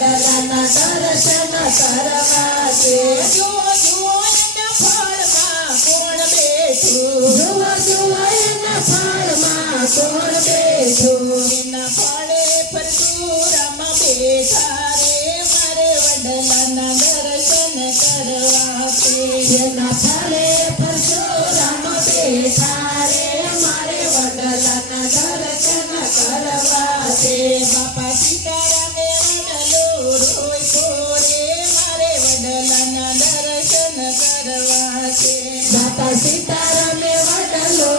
વડલાના દર્શન કરવા છે. જુઓ જુઓ એના ફળમાં કોણ બેઠું, જુઓ જુઓ એના ફળમાં કોણ બેઠું. એના ફળે પરશુરામ બેઠા રે મારે વડલાના દર્શન કરવા છે. એના ફળે પરશુરામ બેઠા રે મારે વડલાના દર્શન કરવા છે. બાપા સીતારામે વડલો રોક્યો રે મારે વડલાના દર્શન કરવા છે. બાપા સીતારામે વડલો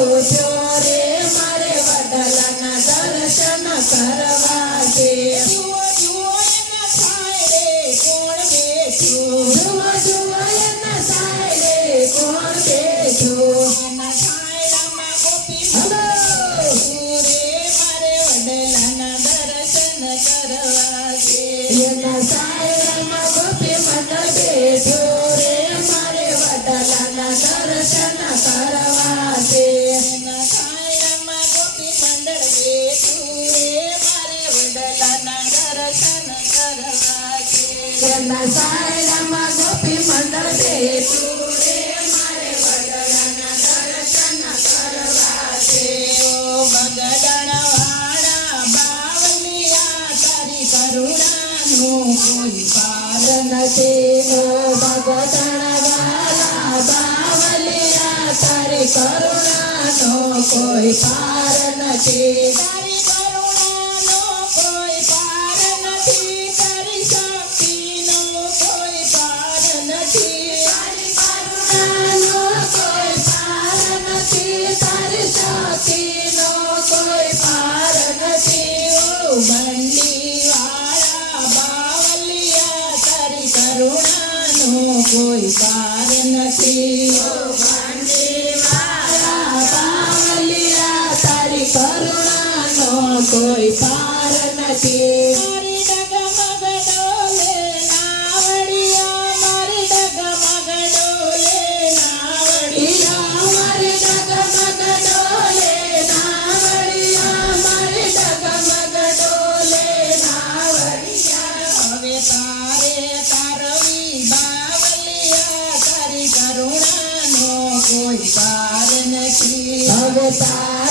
રોપ્યો રે મારે વડલાના દર્શન કરવા છે. જુઓ જુઓ એના છાંયડે કોણ બેઠું, જુઓ જુઓ એના સાયડે કોણ બેઠું. એના છાંયડામાં ગોપી હલો રે મારે વડલાના દર્શન કરવા છે. એના સાયડામાં ગોપી મંડળ બેઠું રે મારે વડલાના દર્શન કરવા છે. એના છાંયડામાં ગોપી મંડળ બેઠું રે મારે વડલાના દર્શન કરવા છે. એના સાયડામાં ગોપી મંડળ બેઠું રે મારે વડલાના દર્શન કરવા છે. ઓ બગડણવાળા બાવલિયા તારી કરુણાનું કોઈ પાર નથી. ઓ ભગતણવાલા બાવલિયા તારી કરુણાનો કોઈ પાર નથી. તારી કરુણાનો કોઈ પાર નથી, તારી શક્તિનો કોઈ પાર નથી. તારી કરુણાનો કોઈ પાર નથી. તારી શક્તિનો કોઈ પાર નથી. ઓ બંડીવાળા બાવલિયા તારી કરુણાનો કોઈ પાર નથી. ઓ ભાંડીવાળા બાવલિયા તારી કરુણાનો કોઈ પાર નથી. મારી ડગમગ ડોલે નાવડિયા, મારી ડગમગ ડોલે નાવડિયા. મારી ડગમગ ડોલે નાવડિયા, મારી ડગમગ ડોલે નાવડિયા. હવે તારે તારવી બાવલિયા તારી કરુણાનો કોઈ પાર નથી. હવે તારે